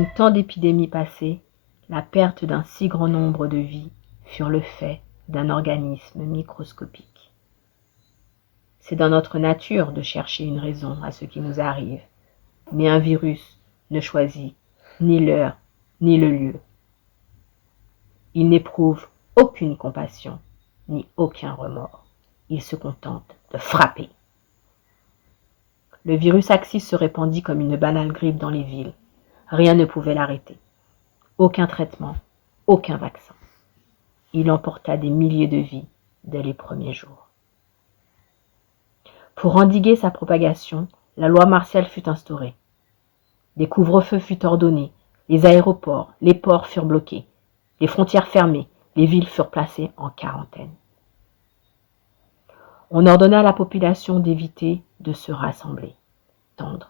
Comme tant d'épidémies passées, la perte d'un si grand nombre de vies furent le fait d'un organisme microscopique. C'est dans notre nature de chercher une raison à ce qui nous arrive, mais un virus ne choisit ni l'heure ni le lieu. Il n'éprouve aucune compassion ni aucun remords. Il se contente de frapper. Le virus Axis se répandit comme une banale grippe dans les villes. Rien ne pouvait l'arrêter. Aucun traitement, aucun vaccin. Il emporta des milliers de vies dès les premiers jours. Pour endiguer sa propagation, la loi martiale fut instaurée. Des couvre-feux furent ordonnés, les aéroports, les ports furent bloqués, les frontières fermées, les villes furent placées en quarantaine. On ordonna à la population d'éviter de se rassembler, d'attendre,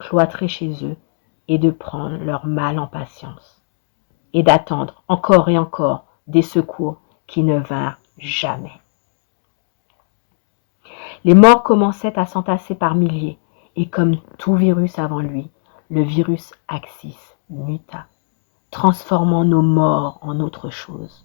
cloîtrer chez eux et de prendre leur mal en patience, et d'attendre encore et encore des secours qui ne vinrent jamais. Les morts commençaient à s'entasser par milliers, et comme tout virus avant lui, le virus Axis muta, transformant nos morts en autre chose.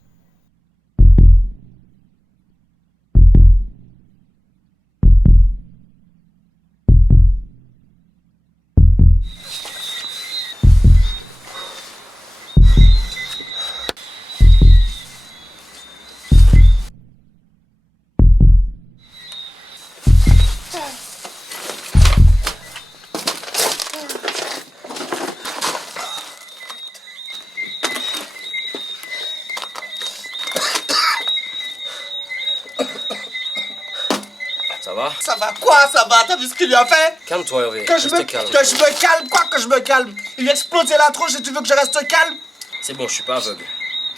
Ça va? Ça va quoi, ça va? T'as vu ce qu'il lui a fait? Calme-toi, Hervé. Que je me calme, quoi que je me calme? Il lui a explosé la tronche et tu veux que je reste calme? C'est bon, je suis pas aveugle.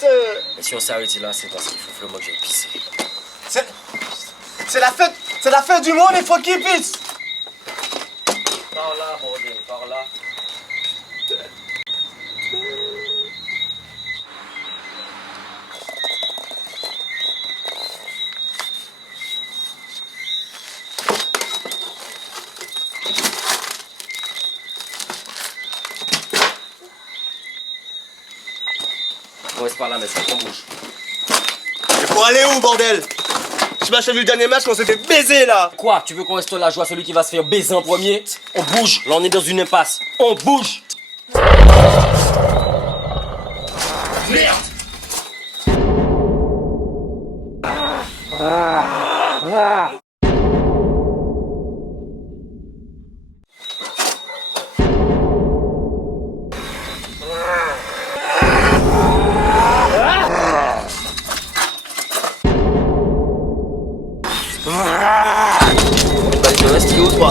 Mais si on s'est arrêté là, c'est parce qu'il faut vraiment que j'aille pisser. C'est la fête du monde, il faut qu'il pisse! Par là, bordel, par là. On reste par là, mais ça qu'on bouge. Et pour aller où, bordel? Je m'achève le dernier match qu'on s'est fait baiser, là! Quoi? Tu veux qu'on reste là, je vois celui qui va se faire baiser en premier? On bouge, là on est dans une impasse. On bouge! Merde! Tu restes où, toi?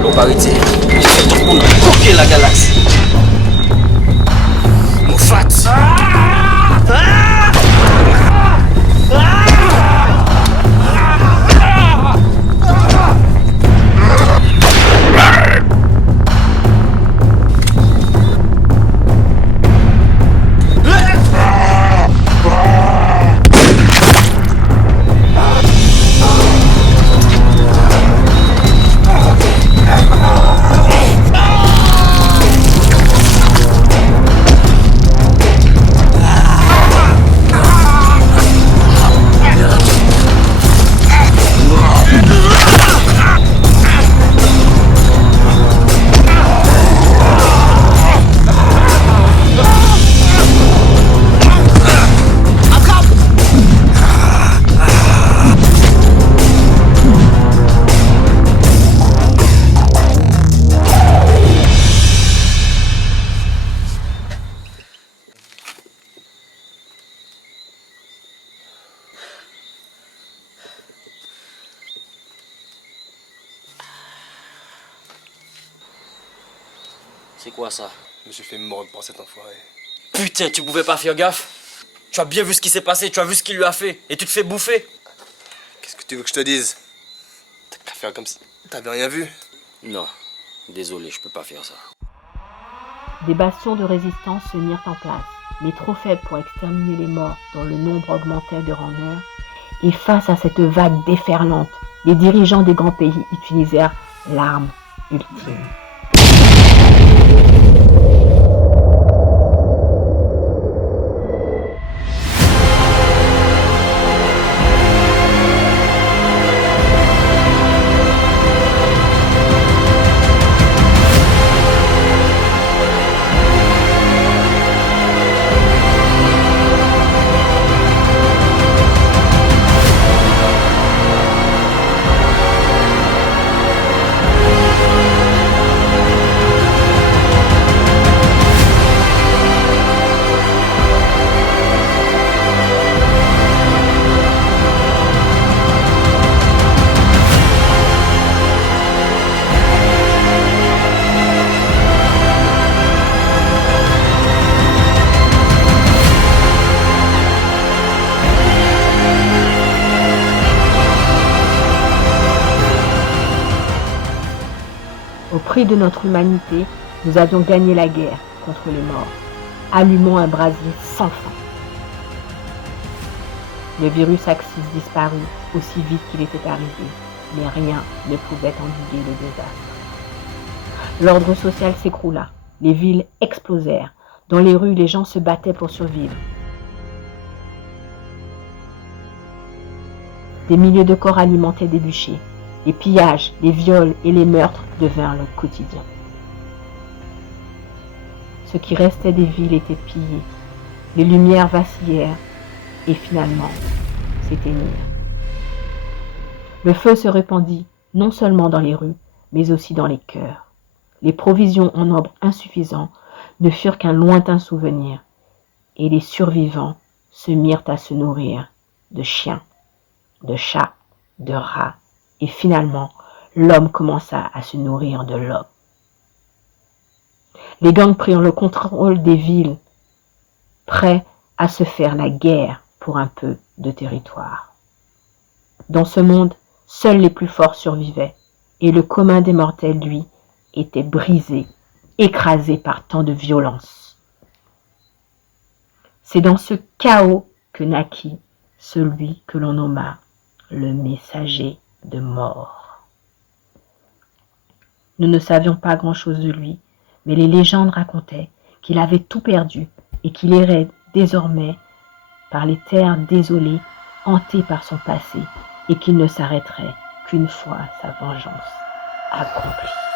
L'on va arrêter. J'essaie de prendre coquer la galaxie. Moffat! C'est quoi ça? Je me suis fait mordre par cet enfoiré. Putain, tu pouvais pas faire gaffe? Tu as bien vu ce qui s'est passé, tu as vu ce qu'il lui a fait, et tu te fais bouffer? Qu'est-ce que tu veux que je te dise? T'as qu'à faire comme si t'avais rien vu. Non, désolé, je peux pas faire ça. Des bastions de résistance se mirent en place, mais trop faibles pour exterminer les morts dont le nombre augmentait de rang en heure. Et face à cette vague déferlante, les dirigeants des grands pays utilisèrent l'arme ultime. Au prix de notre humanité, nous avions gagné la guerre contre les morts. Allumons un brasier sans fin. Le virus Axis disparut aussi vite qu'il était arrivé, mais rien ne pouvait endiguer le désastre. L'ordre social s'écroula, les villes explosèrent, dans les rues les gens se battaient pour survivre. Des milliers de corps alimentaient des bûchers, les pillages, les viols et les meurtres devinrent le quotidien. Ce qui restait des villes était pillé, les lumières vacillèrent et finalement s'éteignirent. Le feu se répandit non seulement dans les rues, mais aussi dans les cœurs. Les provisions en nombre insuffisant ne furent qu'un lointain souvenir, et les survivants se mirent à se nourrir de chiens, de chats, de rats, et finalement, l'homme commença à se nourrir de l'homme. Les gangs prirent le contrôle des villes, prêts à se faire la guerre pour un peu de territoire. Dans ce monde, seuls les plus forts survivaient, et le commun des mortels, lui, était brisé, écrasé par tant de violence. C'est dans ce chaos que naquit celui que l'on nomma le messager de mort. Nous ne savions pas grand-chose de lui, mais les légendes racontaient qu'il avait tout perdu et qu'il errait désormais par les terres désolées, hanté par son passé, et qu'il ne s'arrêterait qu'une fois sa vengeance accomplie.